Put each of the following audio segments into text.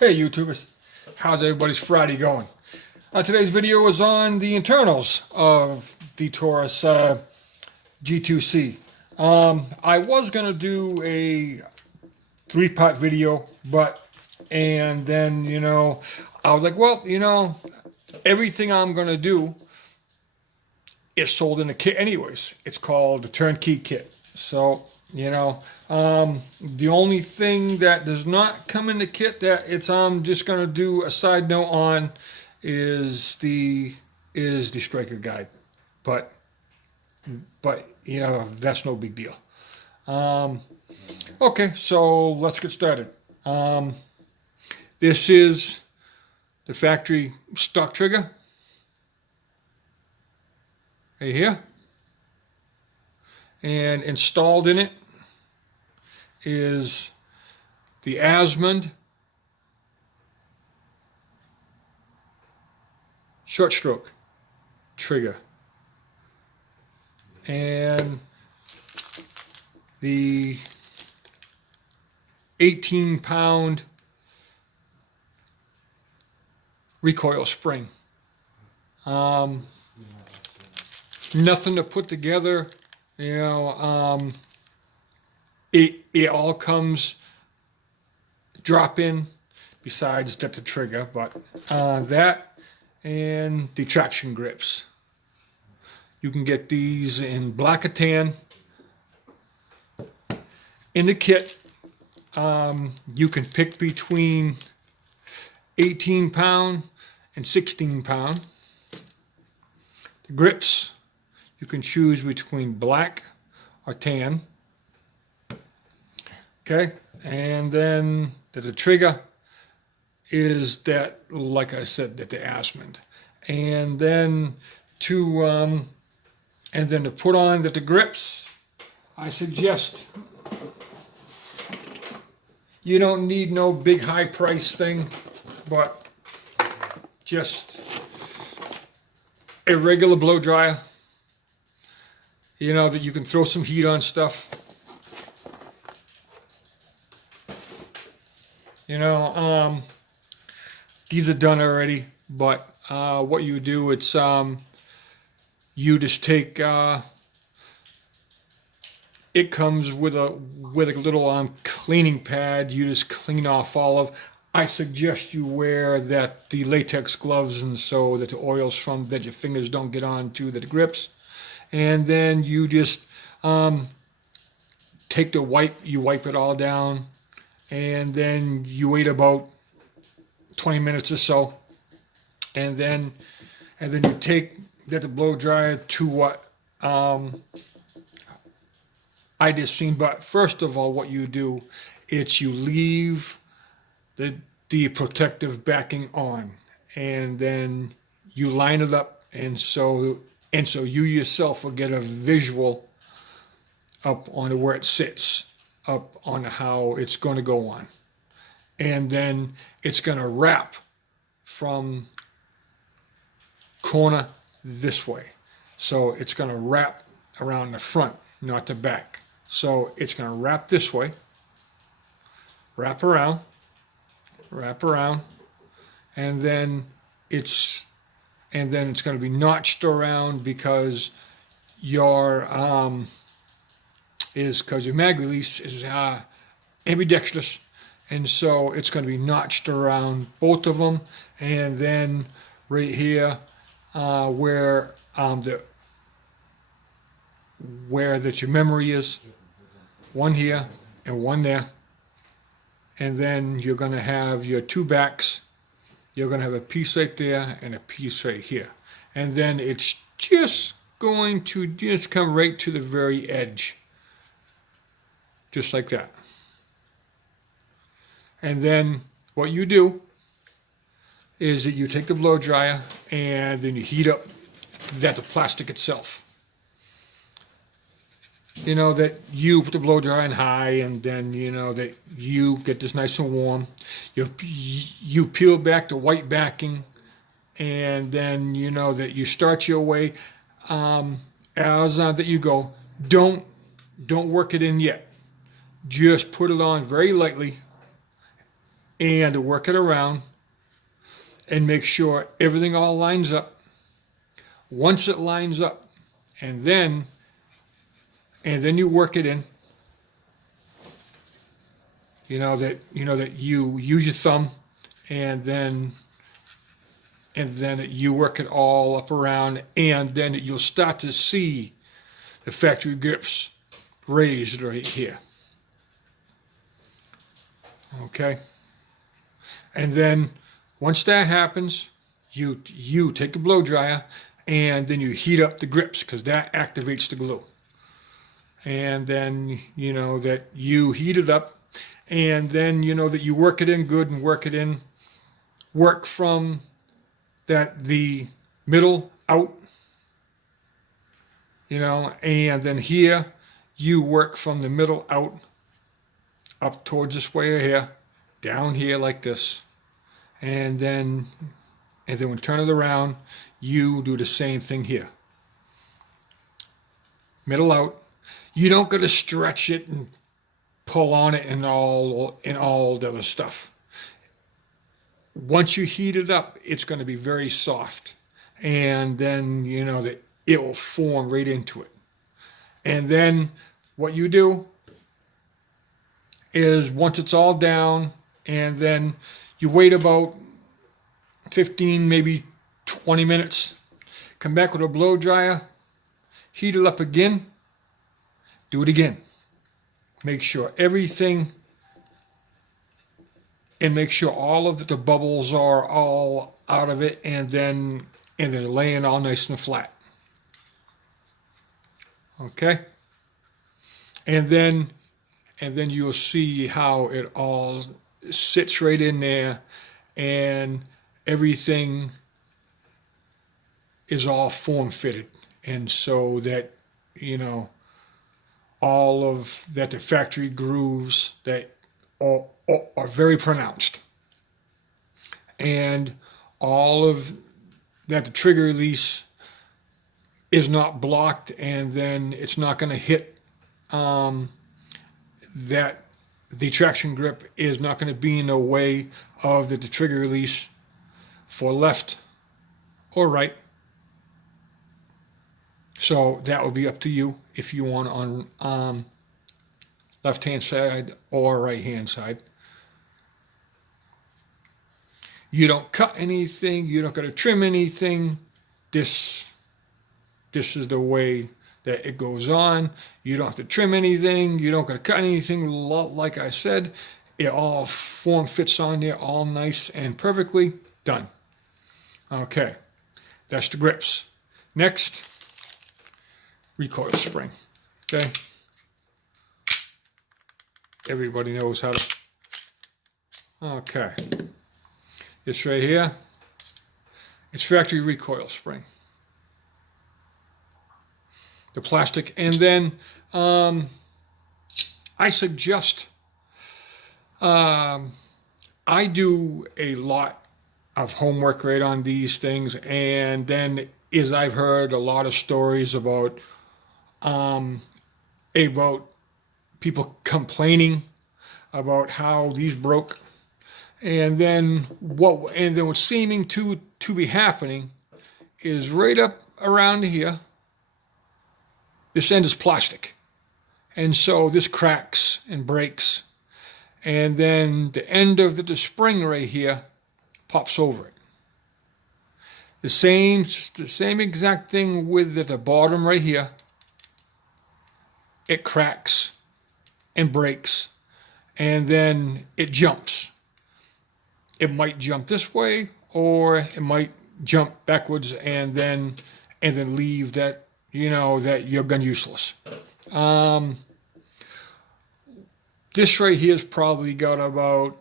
Hey YouTubers, how's everybody's Friday going? Today's video is on the internals of the Taurus G2C. I was going to do a three-part video, and then, I was like, well, everything I'm going to do is sold in a kit anyways. It's called the Turnkey kit. So, the only thing that does not come in the kit that I'm just going to do a side note on is the striker guide. But that's no big deal. Okay, so let's get started. This is the factory stock trigger right here, and installed in it is the Asmund short stroke trigger and the 18-pound recoil spring. Nothing to put together, it all comes drop in, besides the trigger, but that and the traction grips. You can get these in black or tan. In the kit, you can pick between 18-pound and 16-pound. The grips, you can choose between black or tan. Okay, and then the trigger is that, like I said, that the Asmund, and then to put on the grips, I suggest you don't need no big high price thing, but just a regular blow dryer. That you can throw some heat on stuff. These are done already, but what you do, it's you just take it comes with a little cleaning pad. You just clean off all of. I suggest you wear the latex gloves, and so that the oils from that your fingers don't get onto the grips. And then you just take the wipe, you wipe it all down, and then you wait about 20 minutes or so, and then you take the blow dryer to what I just seen. But first of all, what you do, it's you leave the protective backing on, and then you line it up, and so you yourself will get a visual up on where it sits, up on how it's going to go on. And then it's going to wrap from corner this way. So it's going to wrap around the front, not the back. So it's going to wrap this way, wrap around, and then it's going to be notched around because your mag release is ambidextrous, and so it's going to be notched around both of them. And then right here, where that your memory is, one here and one there. And then you're going to have your two backs. You're going to have a piece right there and a piece right here. And then it's just going to just come right to the very edge. Just like that. And then what you do is that you take the blow dryer and then you heat up the plastic itself. That you put the blow dryer on high, and then that you get this nice and warm. You peel back the white backing, and then that you start your way as that you go. Don't work it in yet. Just put it on very lightly, and work it around and make sure everything all lines up. Once it lines up, and then you work it in. You know that you use your thumb, and then you work it all up around, and then you'll start to see the factory grips raised right here. Okay, and then once that happens, you take a blow dryer, and then you heat up the grips, because that activates the glue. And then that you heat it up, and then that you work it in good, and work from the middle out, and then here you work from the middle out up towards this way here, down here like this, and then when you turn it around, you do the same thing here. Middle out. You don't got to stretch it and pull on it and all the other stuff. Once you heat it up, it's going to be very soft, and then that it will form right into it. And then what you do is, once it's all down, and then you wait about 15, maybe 20 minutes, come back with a blow dryer, heat it up again, do it again. Make sure everything, and make sure all of the bubbles are all out of it, and then laying all nice and flat. Okay? And then you'll see how it all sits right in there, and everything is all form fitted, and so that all of that, the factory grooves that are very pronounced, and all of that, the trigger release is not blocked, and then it's not going to hit that the traction grip is not going to be in the way of the trigger release for left or right. So that will be up to you if you want on left hand side or right hand side. You don't cut anything, you don't got to trim anything. This is the way that it goes on. You don't have to trim anything, you don't got to cut anything. Like I said, it all form fits on there all nice and perfectly done. Okay, that's the grips. Next, recoil spring. Okay, everybody knows how to. Okay, this right here, it's factory recoil spring, the plastic. And then I suggest, I do a lot of homework right on these things, and then I've heard a lot of stories about people complaining about how these broke, and then what's seeming to be happening is right up around here, this end is plastic, and so this cracks and breaks, and then the end of the spring right here pops over it. The same exact thing with the bottom right here. It cracks and breaks, and then it jumps. It might jump this way, or it might jump backwards, and then leave that that your gun useless. This right here has probably got about,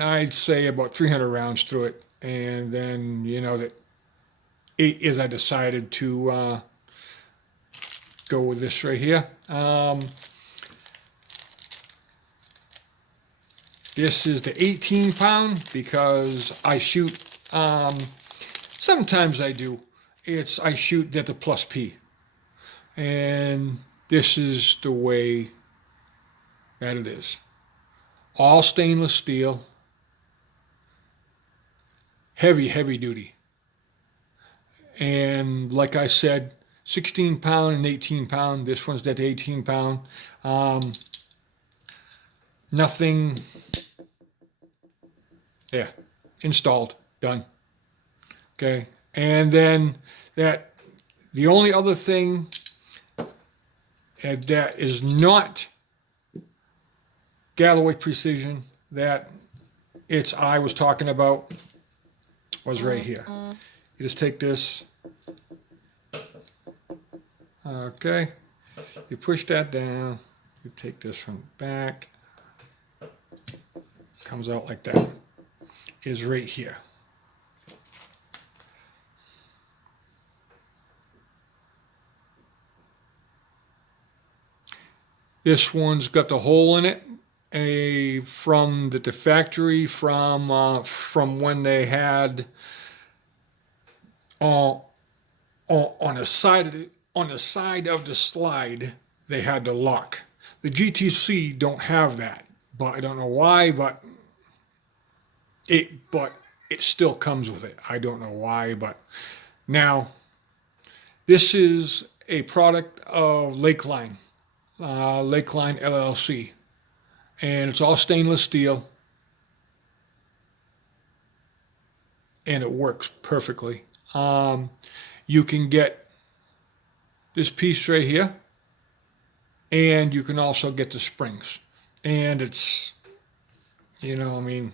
I'd say, about 300 rounds through it, and then that is, I decided to go with this right here. This is the 18 pound because I shoot, sometimes I do, I shoot at the plus P. And this is the way that it is. All stainless steel, heavy duty. And like I said, 16 pound and 18 pound. This one's that 18 pound. Nothing. Yeah, installed, done. Okay, and then the only other thing that is not Gallowayprecision that I was talking about was right here. You just take this, okay, you push that down, you take this from the back, comes out like that, is right here. This one's got the hole in it, from the factory, from when they had on the side of the slide, they had the lock. The GTC don't have that, but I don't know why, but it still comes with it. I don't know why, but now this is a product of Lakeline LLC, and it's all stainless steel, and it works perfectly. You can get this piece right here, and you can also get the springs, and it's, you know, I mean,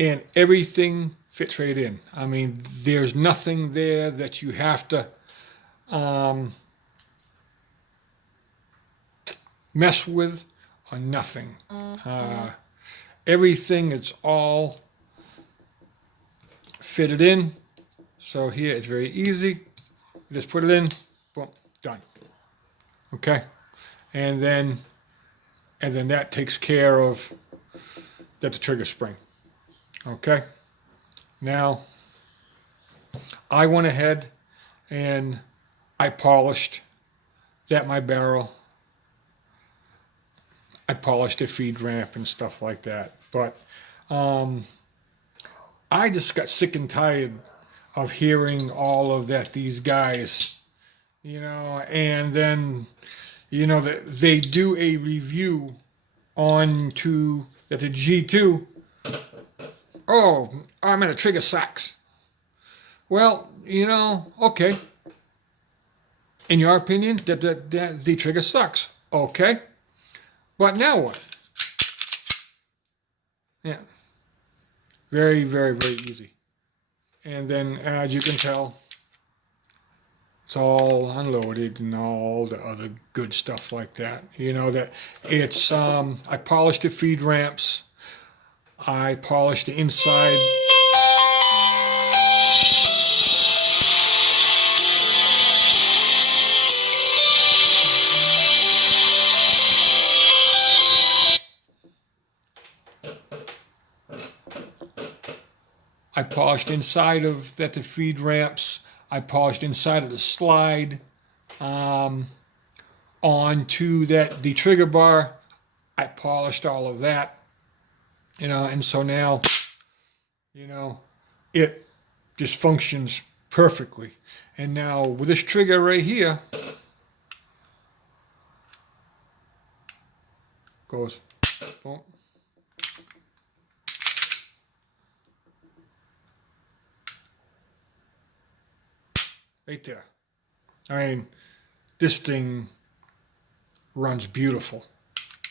and everything fits right in. I mean, there's nothing there that you have to mess with, or nothing. Everything, it's all fitted in. So here it's very easy. You just put it in, boom, done. Okay, and then that takes care of the trigger spring. Okay, now I went ahead and I polished my barrel. I polished the feed ramp and stuff like that. But I just got sick and tired of hearing all of that, these guys, you know, and then, you know, they do a review on to the G2. Oh, I'm in a trigger sucks. Well, you know, okay. In your opinion, that the trigger sucks. Okay. But now what? Yeah. Very easy. And then, as you can tell, it's all unloaded and all the other good stuff like that. You know, that it's, I polished the feed ramps. I polished the inside. I polished inside of the feed ramps. I polished inside of the slide. Onto the trigger bar, I polished all of that. You know, and so now, you know, it just functions perfectly. And now with this trigger right here, goes boom. Right there. I mean, this thing runs beautiful.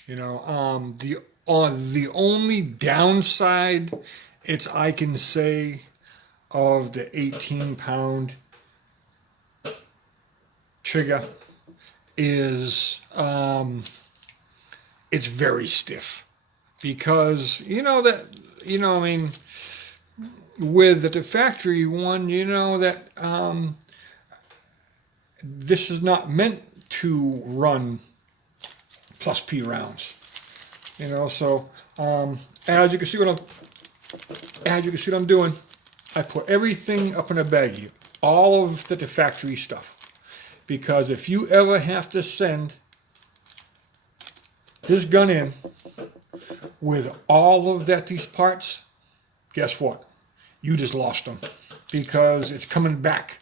You know, the only downside I can say of the 18-pound trigger is it's very stiff, because I mean, with the factory one, you know that this is not meant to run plus P rounds. You know, so as you can see what I'm doing, I put everything up in a baggie, all of the factory stuff, because if you ever have to send this gun in with all of these parts, guess what? You just lost them, because it's coming back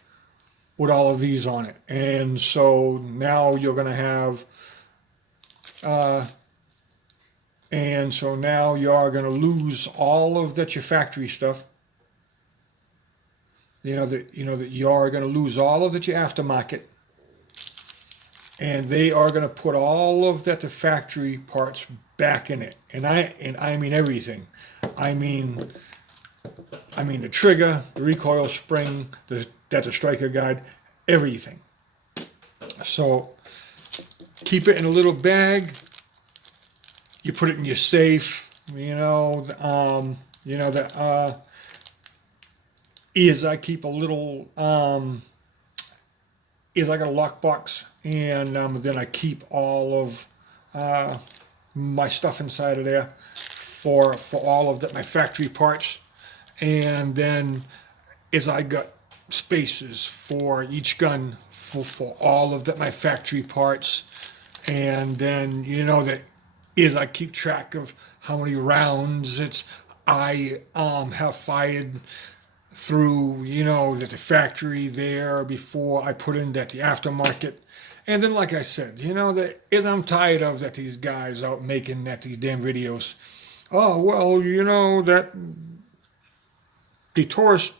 with all of these on it. And so now you're going to have, and so now you're going to lose all of that, your factory stuff. That you're going to lose all of that, your aftermarket. And they are going to put all of that, the factory parts, back in it. And I mean everything. I mean the trigger, the recoil spring, that's a striker guide, everything. So keep it in a little bag. You put it in your safe. Is I keep a little is I got a lockbox, and then I keep all of my stuff inside of there for all of my factory parts. And then is I got spaces for each gun for all of my factory parts. And then I keep track of how many rounds I have fired through the factory there before I put in the aftermarket. And then, like I said, I'm tired of these guys out making these damn videos. Oh, well, that the Taurus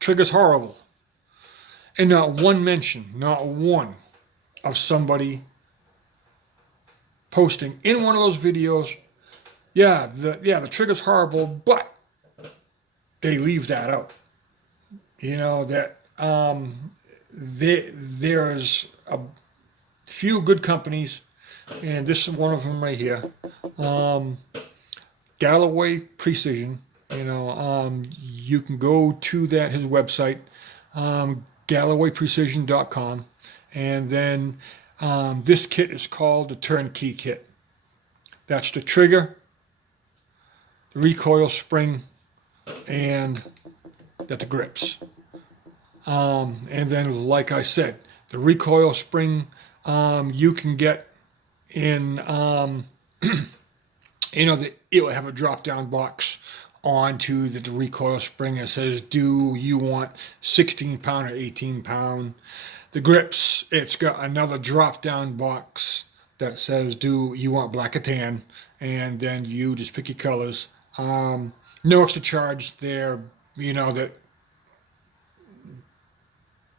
trigger's horrible. And not one mention, not one, of somebody posting in one of those videos, the trigger's horrible, but they leave that out. There's a few good companies, and this is one of them right here. Gallowayprecision. You can go to his website, Gallowayprecision.com, and then this kit is called the Turnkey kit. That's the trigger, the recoil spring, and the grips. And then, like I said, the recoil spring you can get in, it'll have a drop-down box onto the recoil spring. It says, do you want 16 pound or 18 pound? The grips, it's got another drop-down box that says, do you want black or tan? And then you just pick your colors. No extra charge there, that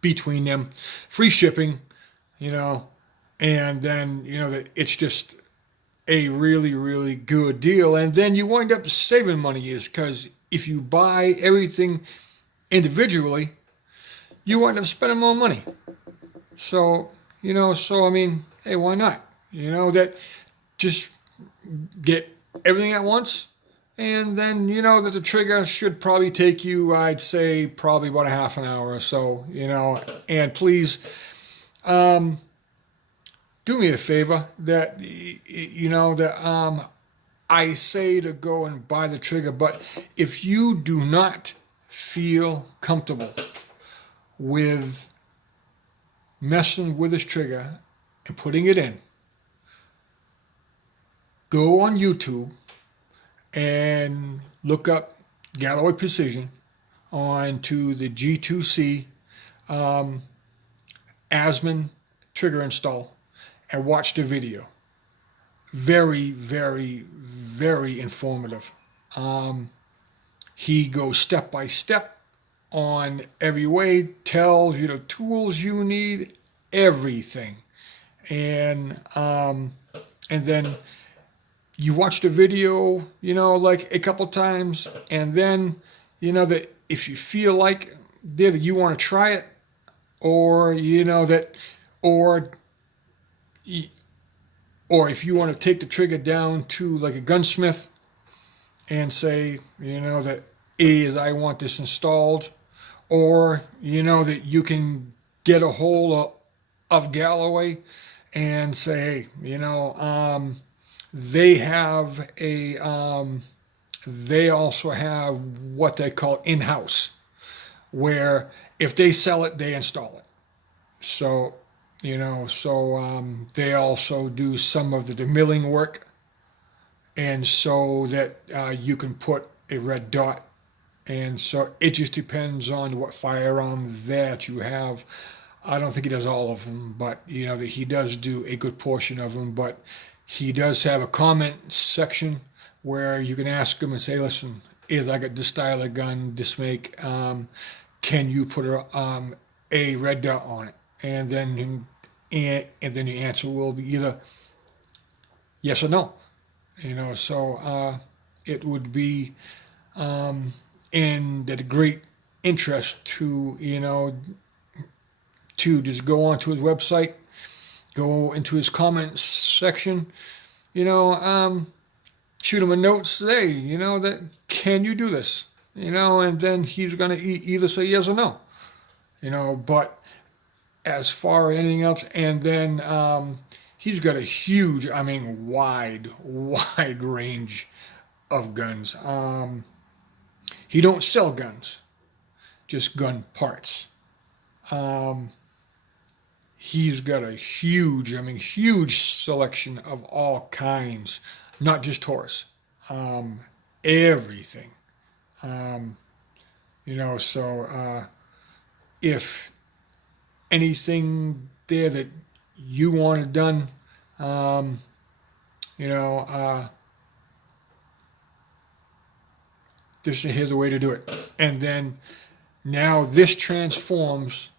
between them. Free shipping, and then, that it's just a really, really good deal. And then you wind up saving money, because if you buy everything individually, you wind up spending more money. So, hey, why not? That just get everything at once. And then, that the trigger should probably take you, I'd say, probably about a half an hour or so, and please, do me a favor that, I say to go and buy the trigger, but if you do not feel comfortable with messing with this trigger and putting it in, go on YouTube and look up Gallowayprecision onto the G2C Asman trigger install and watch the video. Very, very, very informative. He goes step by step on every way, tells you the tools you need, everything. And then you watch the video, like a couple times, and then, that if you feel like that you want to try it, or, or if you want to take the trigger down to like a gunsmith and say, that I want this installed, or, that you can get a hold of Galloway and say, they have they also have what they call in-house, where if they sell it, they install it. So, they also do some of the milling work and so that you can put a red dot. And so it just depends on what firearm that you have. I don't think he does all of them, but you know that he does do a good portion of them. But he does have a comment section where you can ask him and say, "Listen, is I got this style of gun, this make? Can you put a red dot on it?" And then the answer will be either yes or no. You know, so it would be in that great interest to to just go onto his website, go into his comments section, you know, shoot him a note, say, you know, that can you do this, you know, and then he's going to either say yes or no, you know. But as far as anything else, and then he's got a huge, I mean, wide range of guns. He don't sell guns, just gun parts. He's got a huge, I mean, huge selection of all kinds, not just Taurus, everything. You know, so if anything there that you wanted done, you know, here's a way to do it. And then now this transforms.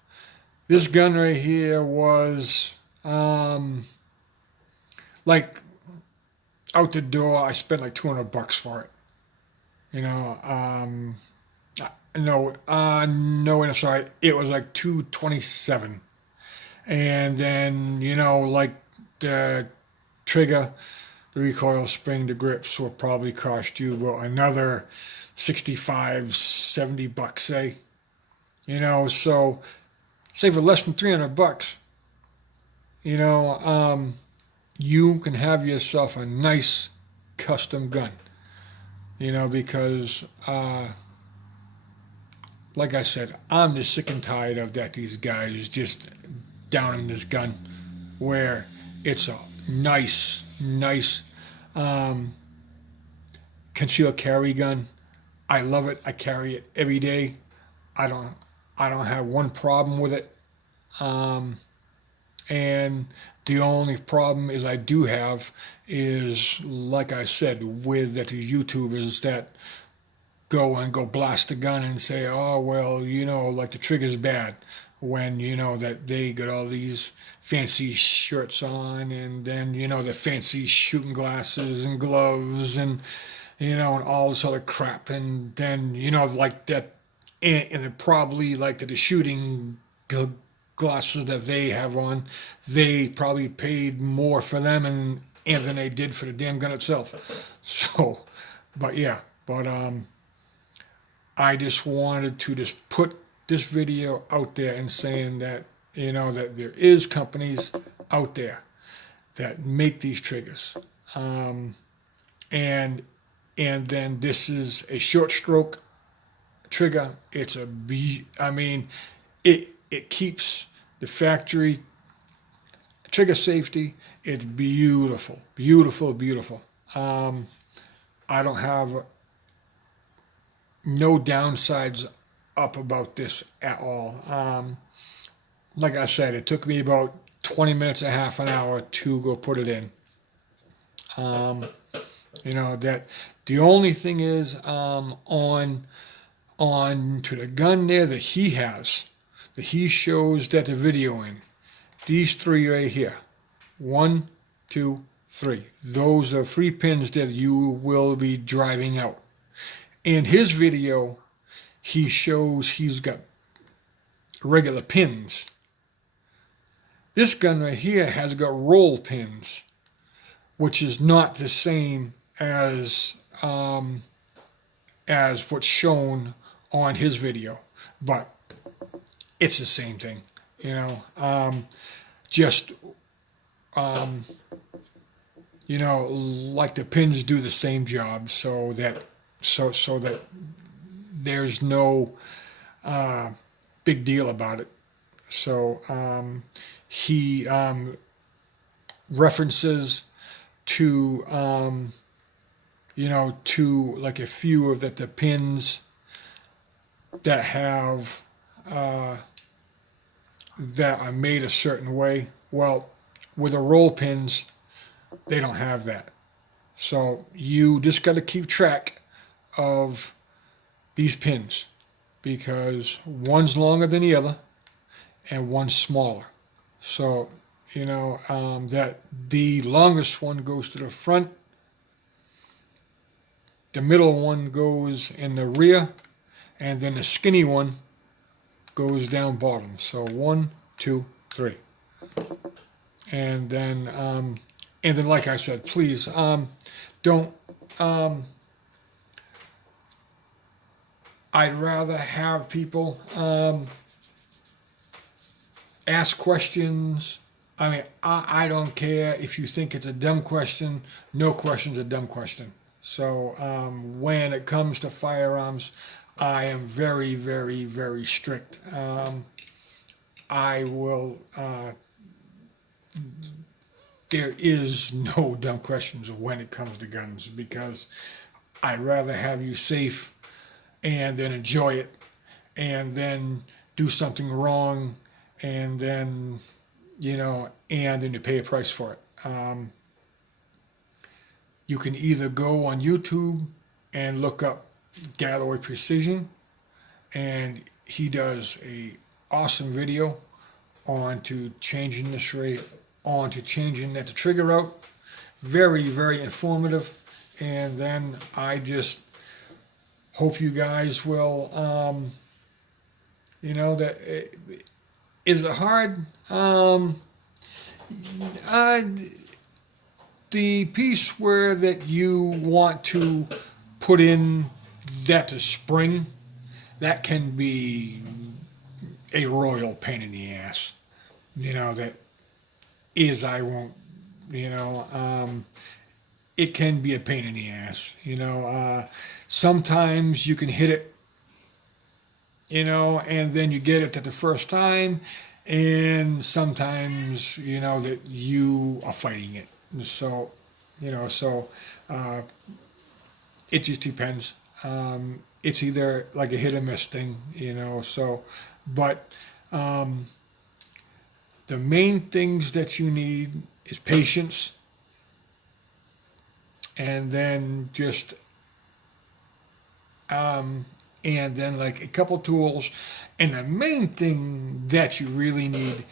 This gun right here was like out the door. I spent like $200 for it. You know, no, I'm sorry. It was like $227, and then you know, like the trigger, the recoil spring, the grips will probably cost you about another $65-70, say. You know, so say for less than $300, you know, you can have yourself a nice custom gun. You know, because like I said, I'm just sick and tired of that. These guys just downing this gun, where it's a nice concealed carry gun. I love it. I carry it every day. I don't have one problem with it. And the only problem is I do have is, like I said, with that these YouTubers that go blast the gun and say, oh, well, you know, like the trigger's bad, when, you know, that they got all these fancy shirts on, and then, you know, the fancy shooting glasses and gloves and, you know, and all this other crap. And then, you know, like that, and it probably like the shooting glasses that they have on, they probably paid more for them and than they did for the damn gun itself. So, but yeah, but I just wanted to just put this video out there and saying that, you know, that there is companies out there that make these triggers, and then this is a short stroke trigger. It's I mean, it keeps the factory trigger safety. It's beautiful. I don't have no downsides up about this at all. Like I said, it took me about 20 minutes, a half an hour to go put it in. You know, that the only thing is on to the gun there that he has, that he shows that the video in, these three right here, 1, 2, 3. Those are 3 pins that you will be driving out. In his video, he shows he's got regular pins. This gun right here has got roll pins, which is not the same as what's shown on his video, but it's the same thing, you know. You know, like the pins do the same job, so that there's no big deal about it. So he references to you know, to like a few of the pins that have that are made a certain way. Well, with the roll pins, they don't have that. So you just got to keep track of these pins because one's longer than the other and one's smaller. So, you know, that the longest one goes to the front, the middle one goes in the rear, and then the skinny one goes down bottom. So 1, 2, 3. And then, like I said, please don't. I'd rather have people ask questions. I mean, I don't care if you think it's a dumb question. No question's a dumb question. So when it comes to firearms, I am very, very, very strict. I will. There is no dumb questions when it comes to guns because I'd rather have you safe and then enjoy it and then do something wrong and then, you know, and then you pay a price for it. You can either go on YouTube and look up Gallowayprecision, and he does a awesome video on to changing this rate, on to changing that the trigger out. Very, very informative. And then I just hope you guys will, you know, that is it hard? The piece where that you want to put in that to spring, that can be a royal pain in the ass. You know, that is, I won't, you know, it can be a pain in the ass. You know, sometimes you can hit it, you know, and then you get it the first time, and sometimes, you know, that you are fighting it. So, you know, so it just depends. It's either like a hit or miss thing, you know, so, but the main things that you need is patience, and then just, and then like a couple tools, and the main thing that you really need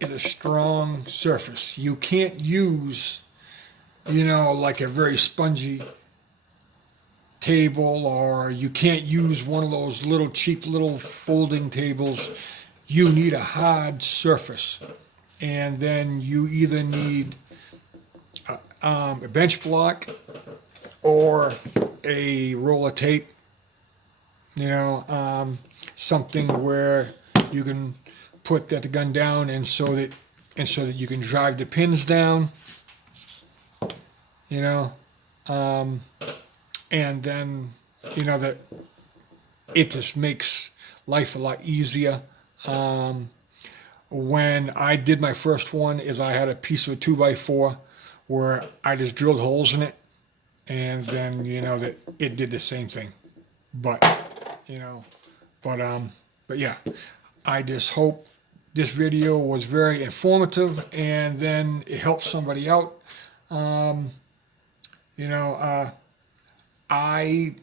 is a strong surface. You can't use, you know, like a very spongy table, or you can't use one of those little cheap little folding tables. You need a hard surface, and then you either need a bench block or a roll of tape, you know, something where you can put that gun down, and so that you can drive the pins down, you know, and then, you know, that it just makes life a lot easier. When I did my first one, is I had a piece of a 2x4 where I just drilled holes in it, and then, you know, that it did the same thing. But, you know, but yeah, I just hope this video was very informative, and then it helps somebody out. You know, I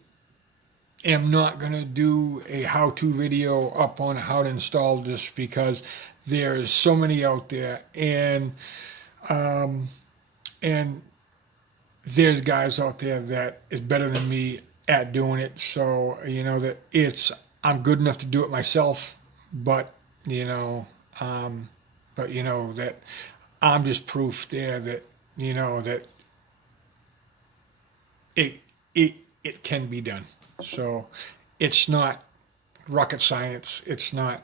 am not going to do a how-to video up on how to install this because there's so many out there, and there's guys out there that is better than me at doing it. So, you know, that I'm good enough to do it myself, but, you know, that I'm just proof there that, you know, that it can be done. So it's not rocket science. It's not,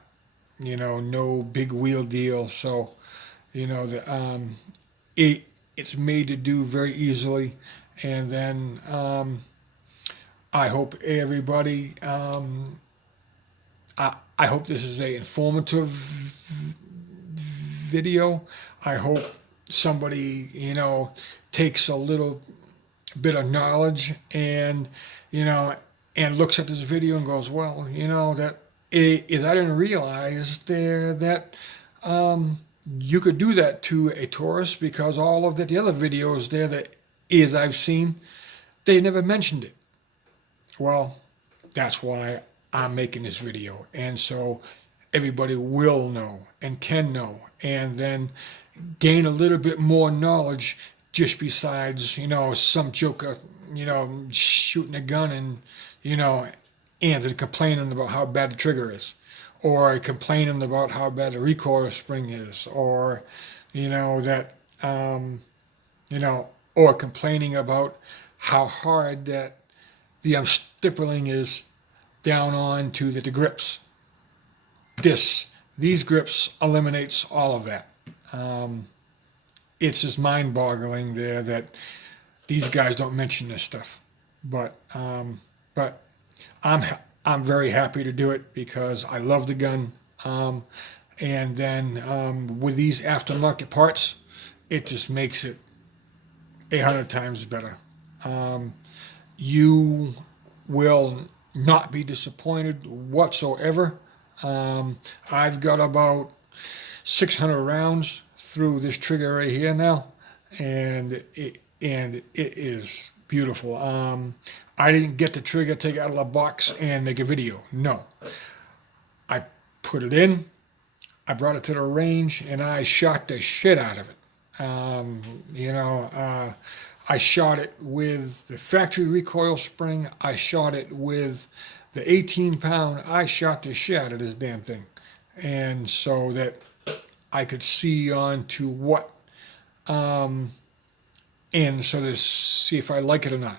you know, no big wheel deal. So, you know, it's made to do very easily. And then I hope everybody, I hope this is a informative video. I hope somebody, you know, takes a little bit of knowledge, and and looks at this video and goes, well, that is, I didn't realize there that you could do that to a Taurus, because all of the other videos there that I've seen, they never mentioned it. Well, that's why I'm making this video, and so everybody will know and can know, and then gain a little bit more knowledge, just besides some joker shooting a gun and and then complaining about how bad the trigger is, or complaining about how bad the recoil spring is, or that or complaining about how hard that the stippling is down on to the grips. These grips eliminates all of that. It's just mind-boggling there that these guys don't mention this stuff, but I'm very happy to do it because I love the gun, and then with these aftermarket parts, it just makes it 100 times better. You will not be disappointed whatsoever. I've got about 600 rounds through this trigger right here now, and it is beautiful. I didn't get the trigger, take it out of the box and make a video. No, I put it in, I brought it to the range, and I shot the shit out of it. I shot it with the factory recoil spring. I shot it with the 18-pound. I shot the shit out of this damn thing, and so that I could see on to what, and so to see if I like it or not.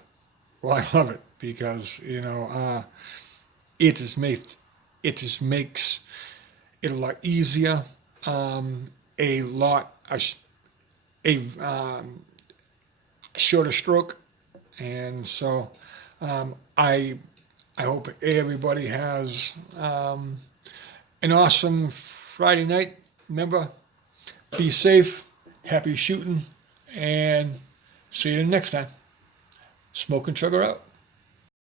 Well, I love it because it just makes it a lot easier, a shorter stroke, and so I hope everybody has an awesome Friday night. Remember, be safe, happy shooting, and see you next time. Smoking Trigger out.